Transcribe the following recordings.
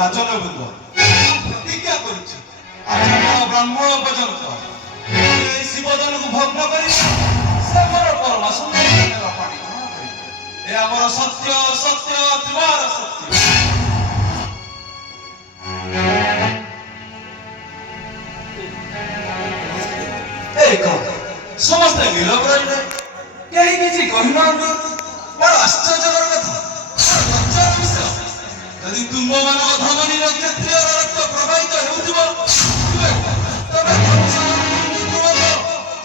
রাজনবৃন্দ প্রতিজ্ঞা করছি আজীবন ব্রাহ্মণ পর্যন্ত এই শিবজনକୁ ভগ্ন କରି ସେ ଆମର ପରମା ସୁନ୍ଦରୀ ପାଣି ଗ୍ରହଣ କରିବେ। ଏ ଆମର ସତ୍ୟ ସତ୍ୟ ତ୍ରିବାର ସତ୍ୟ। এই କଣ ସମସ୍ତେ ନୀରବ ରହିଲେ କେହି କିଛି କହିନାହାନ୍ତି। ବଡ଼ ଆଶ୍ଚର୍ଯ୍ୟକର କଥା ଲଜ୍ଜାର ବିଷୟ। ଯଦି ତୁମ୍ଭମାନଙ୍କ ଧମନୀର କ୍ଷତ୍ରିୟର ରକ୍ତ ପ୍ରବାହିତ ହେଉଥିବ ତେବେ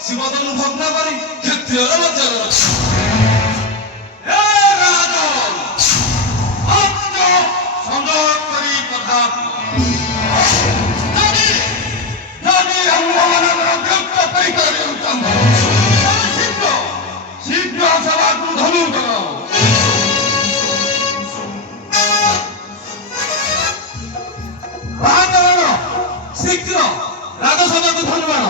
ଶିବଧନୁ ଭଗ୍ନ କରି କ୍ଷତ୍ରିୟର ଲଜ୍ଜାର ରକ୍ଷ। ସଂଯୋଗ କରି କଥା ଯଦି ଆମ୍ଭମାନଙ୍କର ବ୍ୟକ୍ତ କରିପାରିବାକୁ ଚାହୁଁ ଶୀଘ୍ର ଶୀଘ୍ର ସଭାକୁ ଧନୁ କର। ଶୀଘ୍ର ରାଜସଭାକୁ ଧନୁବାଣ।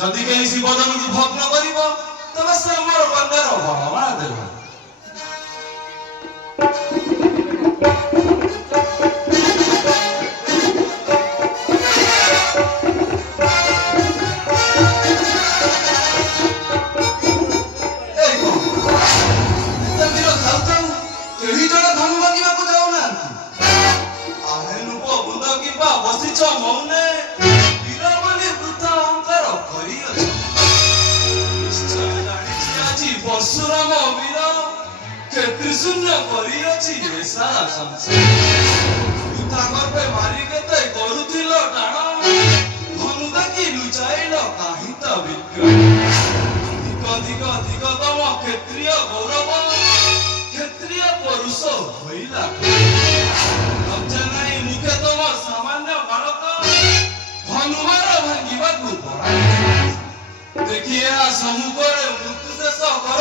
ଯଦି କେହି ଶିବଜନକୁ ଭଗ୍ନ କରିବ ତେବେ ସେ ମୋର କନ୍ୟାର ଭଗବାନ ଦେବ। କେହି ଜଣେ ଧନୁ ମାଗିବାକୁ ଯାଉନାହାନ୍ତି। ଆହେ ନୂପ ବୁନ୍ଦ କିମ୍ବା ବସିଛ ମୌନେ ପରଶୁରାମ ବୀର କ୍ଷେତ୍ରୀ ଶୂନ୍ୟ କରିଅଛି ଏ ସାରା ସଂସାର। ବୃଥା ଗର୍ଭେ ମାରି କେତେ କରୁଥିଲ ଟାଣ ଧନୁ ଦେଖି ଲୁଚାଇଲ କାହିଁ ତ ବିକ୍ରୟ। ଦିଗ ଦିଗ ଦିଗ ତମ କ୍ଷତ୍ରିୟ ଗୌରବ କ୍ଷତ୍ରିୟ ପରୁଷ ହୋଇଲା ଲଜ୍ଜା ନାହିଁ ମୁଖେ ତମ ସାମାନ୍ୟ ବାଳକ ଧନୁବାର ଭାଙ୍ଗିବାକୁ ଦେଖି ଏହା ସମ୍ମୁଖରେ ମୃତ୍ୟୁ ଶେଷ କର।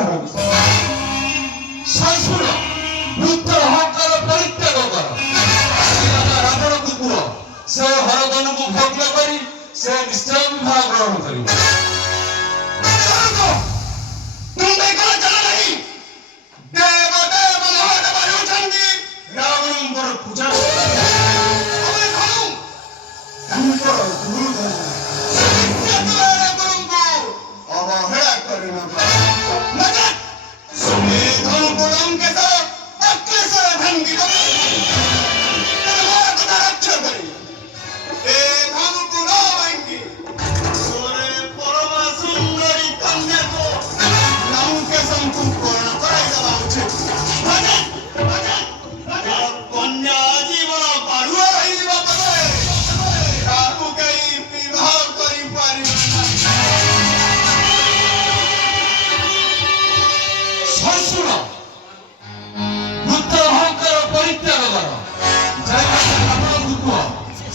ଚାଲନ୍ତୁ। ଶୈଶୁର ବୁଦ୍ଧ ଅହଙ୍କାର ପରିତ୍ୟାଗ କର। ରାବଣକୁ କୁହ ସେ ହରଧନକୁ ଭଗ୍ନ କରି ସେ ନିଶ୍ଚୟ ବିବାହ ଗ୍ରହଣ କରିବ। ରାବଣଙ୍କର ପୂଜା ତାଙ୍କର ଗୁରୁଙ୍କୁ ଅବହେଳା କରିନଥା।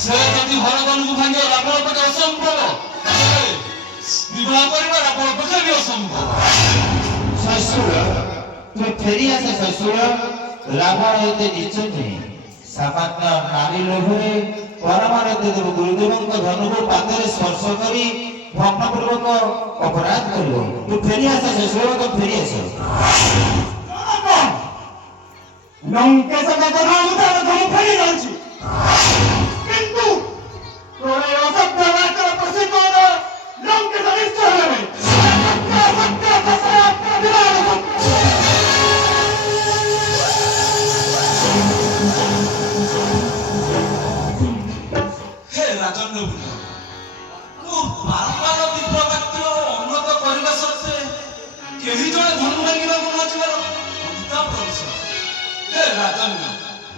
ସେ ଯଦି ହରଧନକୁ ଭାଙ୍ଗିବ ରାବଣ ପଟେ ଅସମ୍ଭବ, ବିବାହ କରିବା ରାବଣ ପଟେ ବି ଅସମ୍ଭବ। ଶ୍ୱଶୁର ତୁମେ ଫେରି ଆସ ଶ୍ୱଶୁର। ରାବଣ ଏତେ ନିଚ ନୁହେଁ। ସାମାନ୍ୟ ନାରୀ ଲୋଭରେ ପରମାନନ୍ଦ ଦେବ ଗୁରୁଦେବଙ୍କ ଧନକୁ ପାଦରେ ସ୍ପର୍ଶ କରି ଭଗ୍ନପୂର୍ବକ ଅପରାଧ କରିବ। ତୁ ଫେରି ଆସ ଶ୍ୱଶୁର, ତୁ ଫେରି ଆସ। ଲଙ୍କେଶ କଥା ମୁଁ ଫେରି ଯାଉଛି, କିନ୍ତୁ ତୋର ଏ ଅସଭ୍ୟ ବାଚର ପ୍ରଶିକ୍ଷଣ ଲଙ୍କେଶ ନିଶ୍ଚୟ ହେବେ। ହେ ରାଜନ୍ୟ ବୁଦ୍ଧ, ମୁଁ ବାରମ୍ବାର ଦିବ୍ୟ ବାକ୍ୟ ଅନୁରୋଧ କରିବା ସତ୍ତ୍ୱେ କେହି ଜଣେ ଧନୁ ଭାଙ୍ଗିବାକୁ ନ ଯିବାର ଅନୁତାପ କରୁଛି। ହେ ରାଜନ୍ୟ,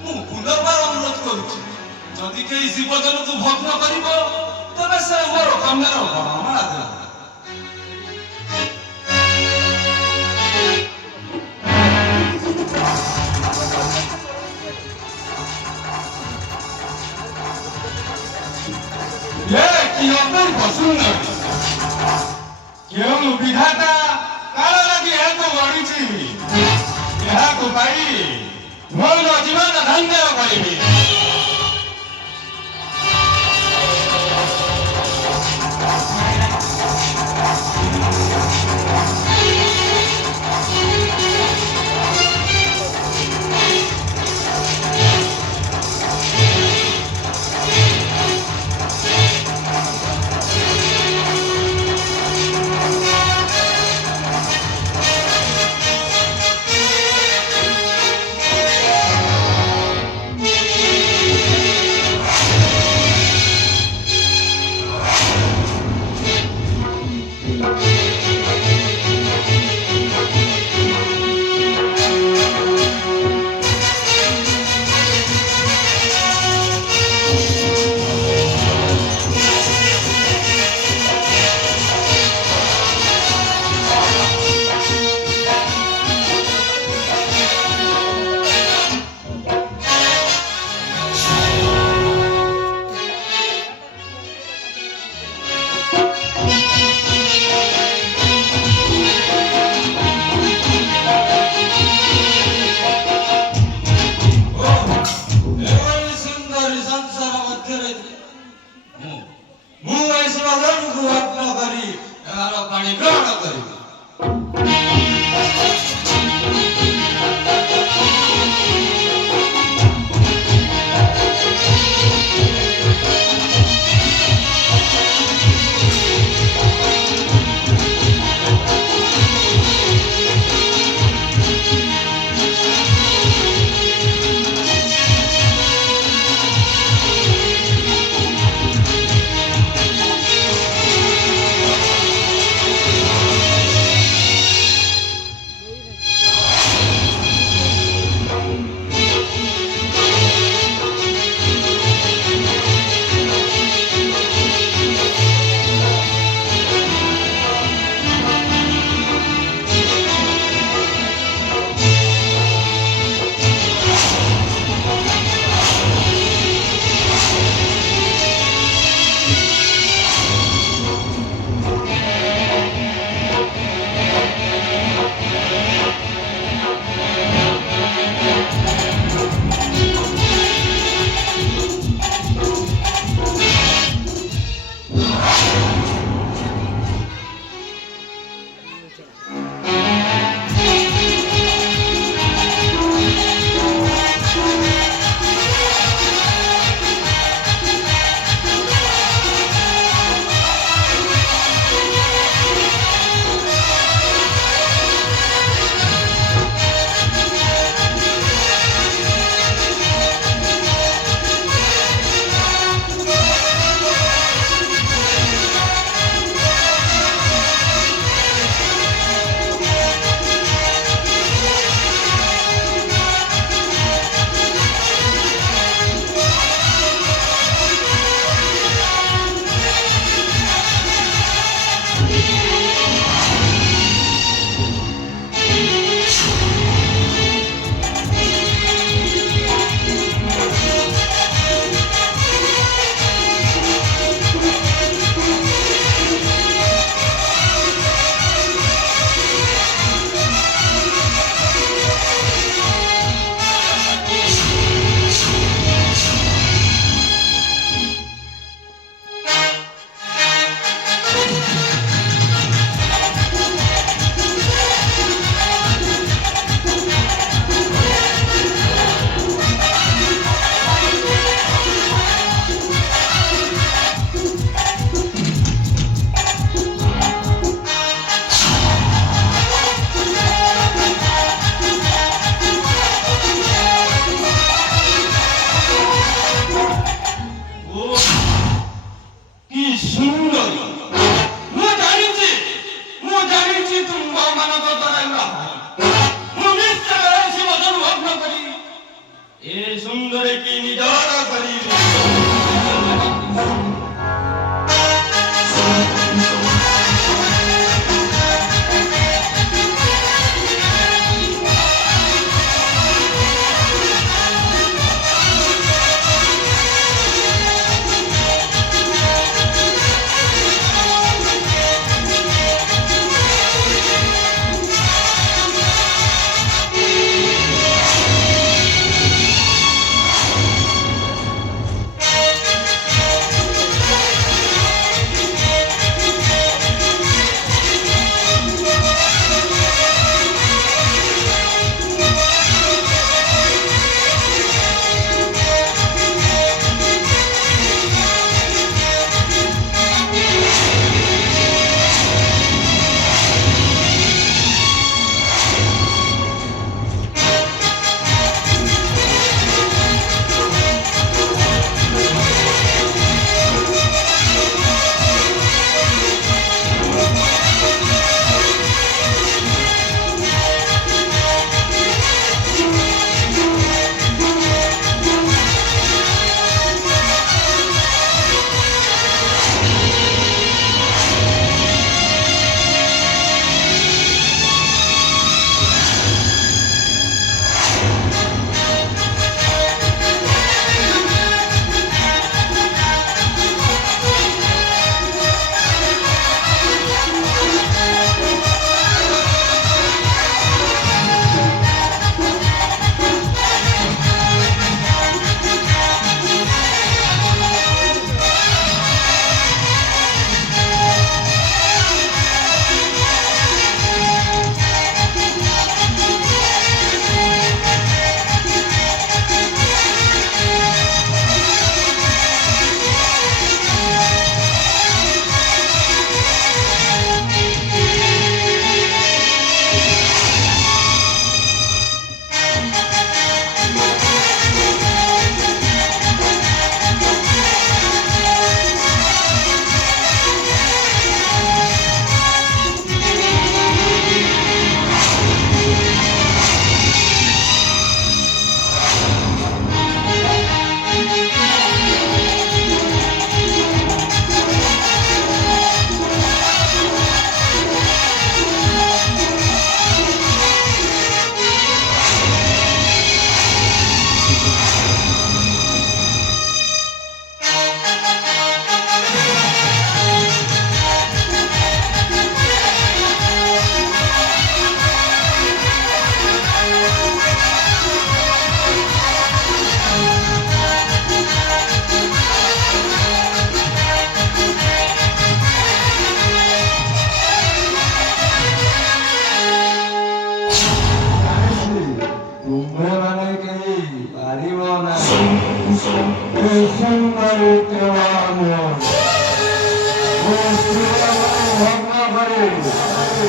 ମୁଁ ପୁନର୍ବାର ଅନୁରୋଧ କରୁଛି, ଯଦି କେହି ଜୀବଜନକୁ ଭଗ୍ନ କରିବ ତେବେ ସେ ମୋର କନ୍ୟାର ବଣମାଳା ଦେବ। କି ଅପୂର୍ବ ସୁନ୍ଦରୀ! କେଉଁ ବିଧାତା କାଳ ଲାଗି ଏହାକୁ ଗଢ଼ିଛି, ଏହାକୁ ପାଇ ମୋର ଜୀବନ ଧନ୍ୟ କରିବି।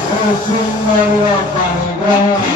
ଓ ସୁନ୍ଦର ପାଣିଗ୍ରାହ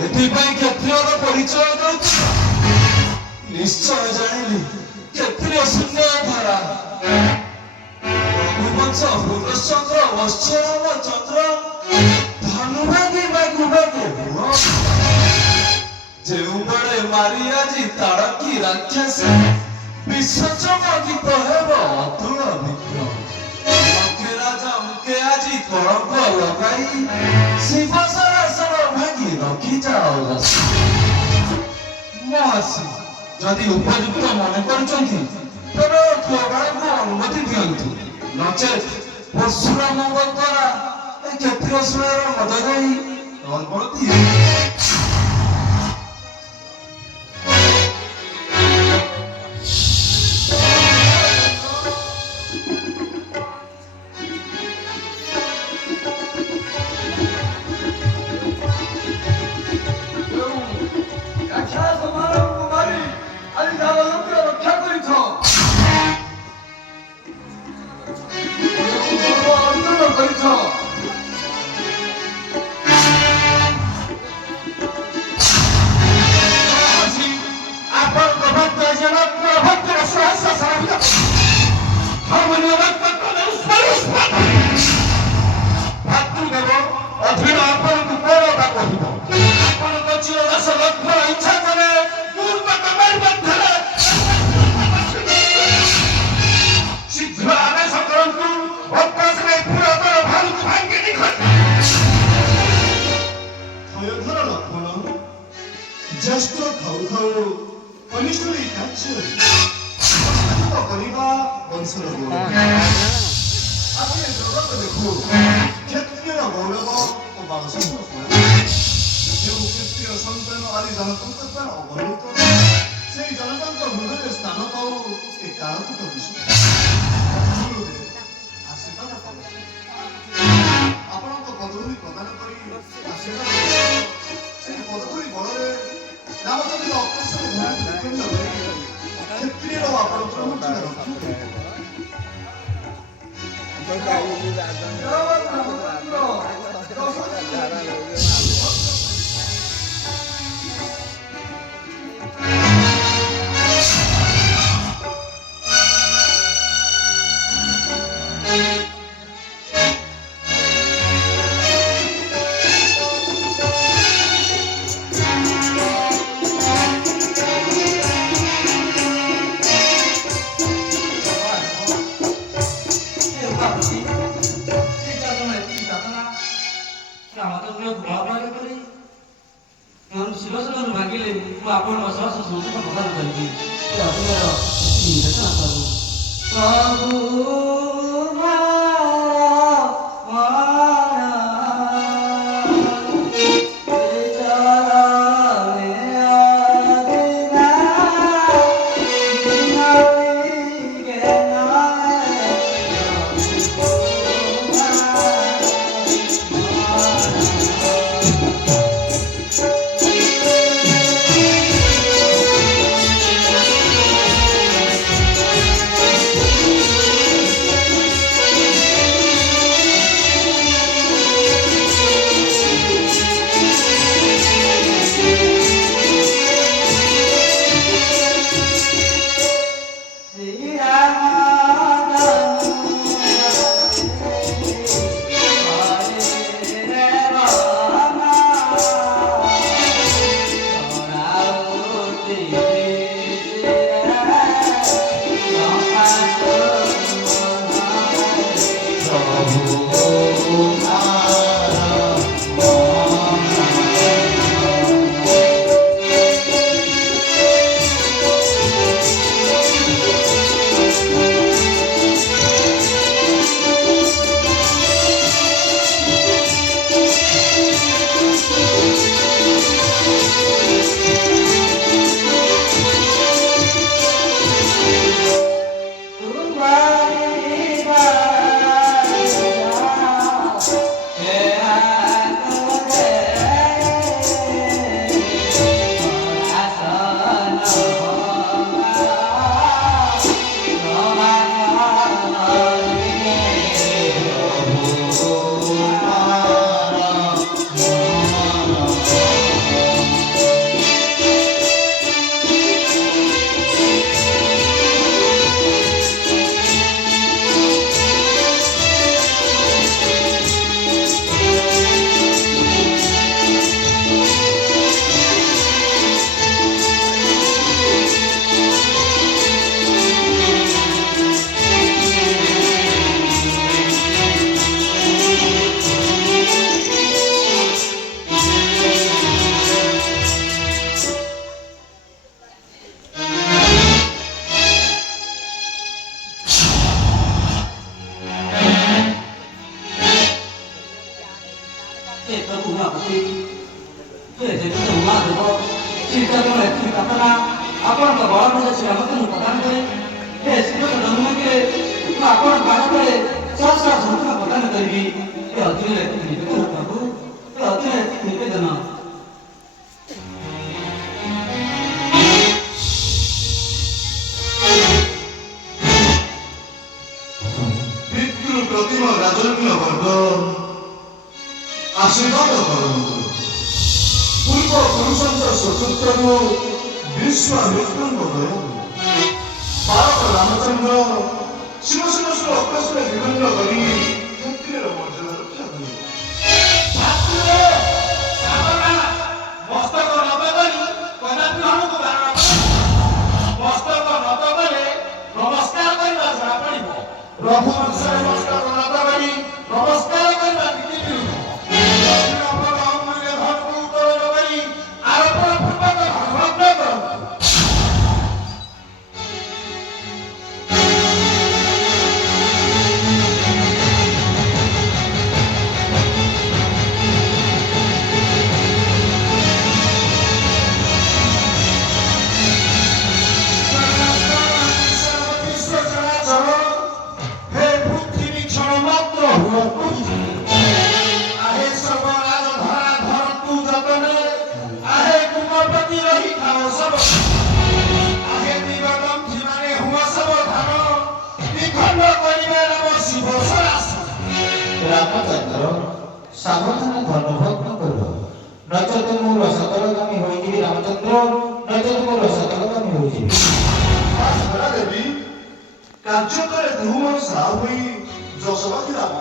ଏଥିପାଇଁ କ୍ଷତ୍ରିୟର ପରିଚୟ ଦଉଛି। ନିଶ୍ଚୟ ଜାଣିଲି କ୍ଷତ୍ରିୟ ଶୂନ୍ୟ ଧାରା ରଘୁବଂଶ ହୃଦଶ୍ଚନ୍ଦ୍ର ବତ୍ସରାମ ଚନ୍ଦ୍ର ଧନୁଭାଗି ବାଗୁଭାଗେ ଯେଉଁବେଳେ ମାରି ଆଜି ତାଡ଼କି ରାକ୍ଷସ ବିଶ୍ୱ ଚମକିତ ହେବ ଅତୁଳ ବିକ୍ରମ ମୁଖେ ରାଜା ମୁଖେ ଆଜି କଳଙ୍କ ଲଗାଇ ଶିବ ସରାସର ଭାଙ୍ଗି ରଖିଯାଅ ମହାସି ଯଦି ଉପଯୁକ୍ତ ମନେ କରୁଛନ୍ତି ତେବେ ପ୍ରଭାଳକୁ ଅନୁମତି ଦିଅନ୍ତୁ ନଚେତ୍ ପରଶୁରାମଙ୍କ ଦ୍ୱାରା ଏ କ୍ଷତ୍ରିୟ ଶୂଳର ମଦ ଦେଇ ଅନୁମତି ଜ୍ୟେଷ୍ଠ ଖାଉ ଖାଉ କନିଷ୍ଠରେ କାର୍ଯ୍ୟ କରିବା ବଂଶର ଗୌରବ। ଆମେ ଜଗତ ଦେଖୁ କ୍ଷତ୍ରିୟର ଗୌରବ ଓ ବାଳସଙ୍କ ଯେଉଁ କ୍ଷତ୍ରିୟ ସନ୍ତାନ ଆଦି ଜନତାଙ୍କ ଦ୍ୱାରା ଅବହେଳିତ ସେଇ ଜନତାଙ୍କ ହୃଦୟରେ ସ୍ଥାନ ପାଉ ଏ କାଳକୁ ବିଷୟ ଆଶୀର୍ବାଦ ଆପଣଙ୍କ ପଦବୀ ପ୍ରଦାନ କରି ରାଜ୍ୟ ନଗରୀ କ୍ଷତ୍ରିୟର ଆପଣ ପ୍ରମୁଖ ରକ୍ଷା आशीर्वाद କରନ୍ତୁ ପୂର୍ବ ପୁରୁଷଙ୍କ ସ୍ୱତନ୍ତ୍ରରୁ ବିଶ୍ୱାମିତ୍ରଙ୍କ ଦୟାରୁ ଭାରତ ରାମଚନ୍ଦ୍ର ଶିବ ଶିବ ଶିବ ଅକସ୍ମାତ ବିଭଙ୍ଗ କରି କ୍ଷତ୍ରିୟର ମର୍ଯ୍ୟାଦା ରକ୍ଷା କଲେ। ମସ୍ତକ ନବ କରି କଦାପି ହଣକୁ ବାରଣ ମସ୍ତକ ନବ କଲେ ନମସ୍କାର କରିବା ଜଣା ପଡ଼ିବ। ରଘୁବଂଶରେ ମସ୍ତକ ନବ କରି ନମସ୍କାର କରିବା କିଛି ବିରୁଦ୍ଧ। କରିବେ ରାମ ଶିବ ସରାସ। ରାମଚନ୍ଦ୍ର ସାବଧାନ ଧନଭଗ୍ନ କର, ନଚେତ ମୁଁ ରସତଳଗାମୀ ହୋଇଯିବି। ରାମଚନ୍ଦ୍ର, ନଚେତ ମୁଁ ରସତଳଗାମୀ ହୋଇଯିବି। ଆସ୍ପରା ଦେବୀ କାର୍ଯ୍ୟ କରେ ଦେହୁମନ ସାହା ହୋଇ ଯଶୋବାଦୀ ରାମ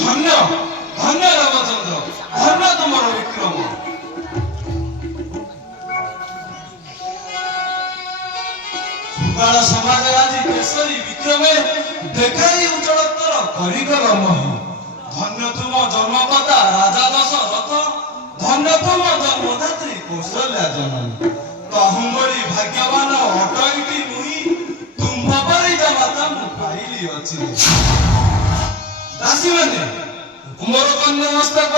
ଧନ୍ୟ ଧନ୍ୟ ରାମଚନ୍ଦ୍ର, ଧନ୍ୟ ତୁମର ବିକ୍ରମ। ସୁବାଳ ସମାଜରେ ଆଜି କେଶରୀ ବିକ୍ରମେ ଦେଖାଇ ଉଜ୍ଜଳୋତ୍ତର କରିଗଲ ମୋହି। ଧନ୍ୟ ତୁମ ଜନ୍ମକର୍ତ୍ତା ରାଜା ଦଶରଥ, ଧନ୍ୟ ତୁମ ଜନ୍ମଦାତ୍ରୀ କୌଶଲ୍ୟା ଜନନୀ। ତହୁଁ ଭଳି ଭାଗ୍ୟବାନ ଅଟଇଟି ମୁଇଁ, ତୁମ୍ଭ ପରି ମାତା ମୁଁ ପାଇଲି ଅଛି। ଦାସୀମାନେ କୁମର କନ୍ୟା ମସ୍ତକ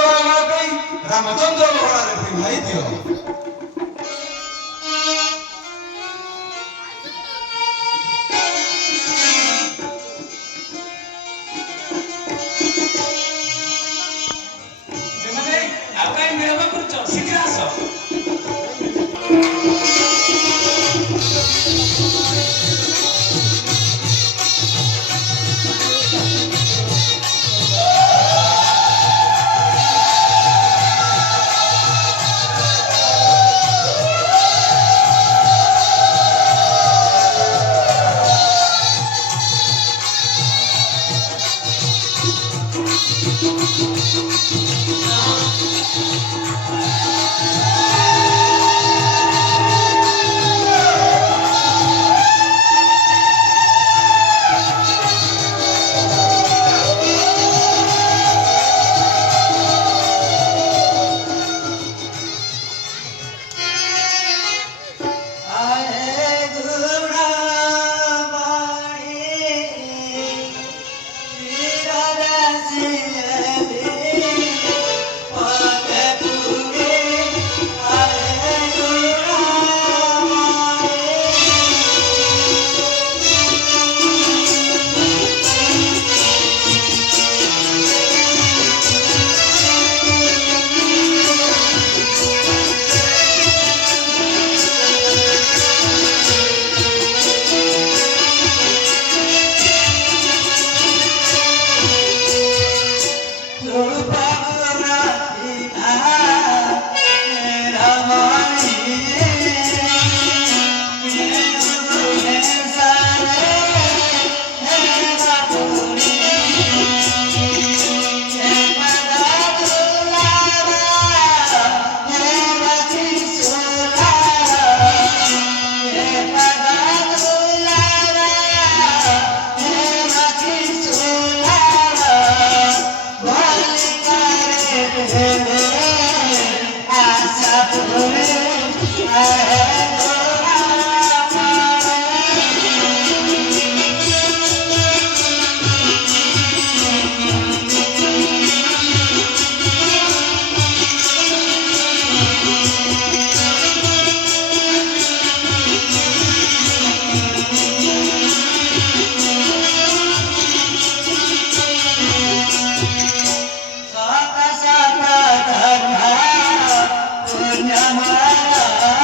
ପାଇଁ ରାମଚନ୍ଦ୍ର ଘୋଡ଼ାରେ ପିନ୍ଧାଇ ଦିଅ। ଆଉ କାହିଁ ବିଳମ୍ବ କରୁଛ? ଶୀଘ୍ର ଆସ। Sata sata dharma punya mara